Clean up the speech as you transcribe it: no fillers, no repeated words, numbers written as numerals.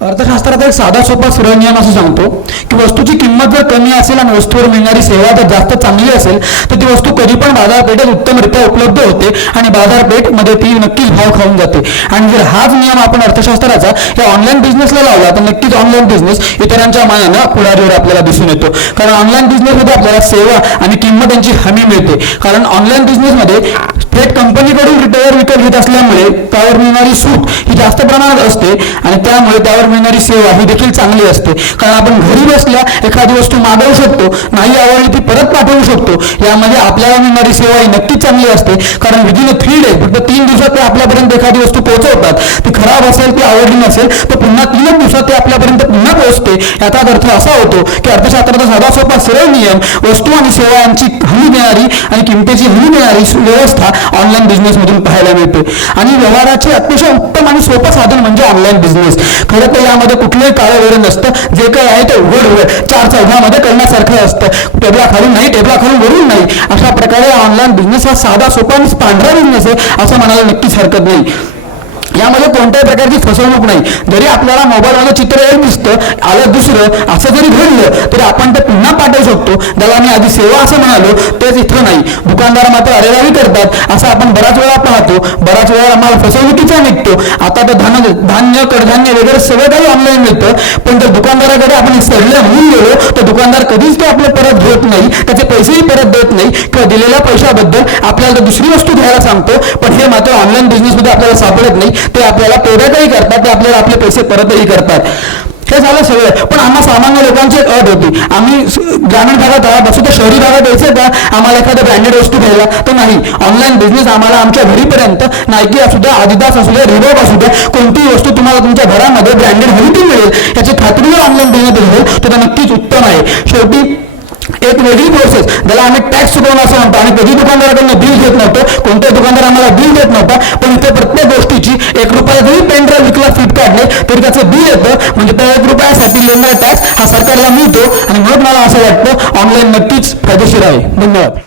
अर्थशास्त्राचा एक साधा सोपा सरळ नियम असं सांगतो की वस्तूची किंमत जर कमी असेल आणि वस्तूवर मिळणारी सेवा जर जास्त चांगली असेल तर ती वस्तू कधी पण बाजारपेठेत उत्तमरित्या उपलब्ध होते आणि बाजारपेठमध्ये ती नक्कीच भाव खाऊन जाते. आणि जर हाच नियम आपण अर्थशास्त्राचा या ऑनलाईन बिझनेसला लावला तर नक्कीच ऑनलाईन बिझनेस इतरांच्या मानानं पुढारीवर आपल्याला दिसून येतो. कारण ऑनलाईन बिझनेसमध्ये आपल्याला सेवा आणि किंमत यांची हमी मिळते. कारण ऑनलाईन बिझनेसमध्ये थेट कंपनीकडून रिटेलर विकत घेत असल्यामुळे त्यावर मिळणारी सूट ही जास्त प्रमाणात असते आणि त्यामुळे त्यावर मिळणारी सेवा ही देखील चांगली असते. कारण आपण घरी बसल्या एखादी वस्तू मागवू शकतो, नाही आवडली ती परत पाठवू शकतो. यामध्ये आपल्याला मिळणारी सेवा ही नक्कीच चांगली असते. कारण विदिन 3 डेज फक्त 3 दिवसात ते आपल्यापर्यंत एखादी वस्तू पोहोचवतात. ती खराब असेल, ती आवडली नसेल तर पुन्हा 3 दिवसात ते आपल्यापर्यंत पुन्हा पोहोचते. याचा अर्थ असा होतो की अर्थशास्त्राचा साधा सोपा सरळ नियम वस्तू आणि सेवा यांची हमी देणारी आणि किमतीची हमी देणारी व्यवस्था ऑनलाईन बिझनेस मधून पाहायला मिळते. आणि व्यवहाराचे अतिशय उत्तम आणि सोपं साधन म्हणजे ऑनलाईन बिझनेस. खरं तर यामध्ये कुठलंही काळं वेळ नसतं. जे काही आहे ते उघड 4 चौघामध्ये करण्यासारखं असतं. टेबला खालून नाही, टेबला खालून वरून नाही. अशा प्रकारे ऑनलाईन बिझनेस हा साधा सोपा आणि पांढरा बिझनेस आहे असं म्हणायला नक्कीच हरकत नाही. यामध्ये कोणत्याही प्रकारची फसवणूक नाही. जरी आपल्याला मोबाईलमध्ये चित्र एक दिसतं आलं दुसरं असं जरी घडलं तरी आपण ते पुन्हा पाठवू शकतो. ज्याला मी आधी सेवा असं म्हणालो तेच इथं नाही. दुकानदार मात्र अरेरावी करतात असं आपण बऱ्याच वेळा पाहतो. बऱ्याच वेळा आम्हाला फसवणुकीचा निघतो. आता तर धान्य कडधान्य वगैरे सगळं काही ऑनलाईन मिळतं. पण जर दुकानदाराकडे आपण सडल्या म्हणून गेलो तर दुकानदार कधीच ते आपलं परत घेत नाही, त्याचे पैसेही परत देत नाही किंवा दिलेल्या पैशाबद्दल आपल्याला दुसरी वस्तू घ्यायला सांगतो. पण हे मात्र ऑनलाईन बिझनेसमध्ये आपल्याला सापडत नाही. ते आपल्याला पेमेंटही करतात, ते आपल्याला आपले पैसे परतही करतात. हे झालं सगळं. पण आम्हा सामान्य लोकांची एक अट होती, आम्ही ग्रामीण भागात राहत असू तर शहरी भागात यायचं का आम्हाला एखाद्या ब्रँडेड वस्तू घ्यायला, तर नाही. ऑनलाईन बिझनेस आम्हाला आमच्या घरीपर्यंत नायकी असू द्या, आदिदास असू द्या, रिबॉक असू द्या, कोणतीही वस्तू तुम्हाला तुमच्या घरामध्ये ब्रँडेड हवी ती मिळेल याची खात्रीवर ऑनलाईन बिझनेस असेल तर नक्कीच उत्तम आहे. शेवटी एक वेगळी प्रोसेस ज्याला आम्ही टॅक्स चुकवणं असं म्हणतो. आणि कधी दुकानदाराकडनं बिल घेत नव्हतं, कोणत्याही दुकानदार आम्हाला बिल देत नव्हता. पण इथे प्रत्येक गोष्टीची 1 रुपया जरी पेन ड्राईव्ह विकला फ्लिपकार्टने तरी त्याचं बिल येतं. म्हणजे त्या 1 रुपयासाठी येणारा टॅक्स हा सरकारला मिळतो. आणि म्हणून मला असं वाटतं ऑनलाईन नक्कीच फायदेशीर आहे. धन्यवाद.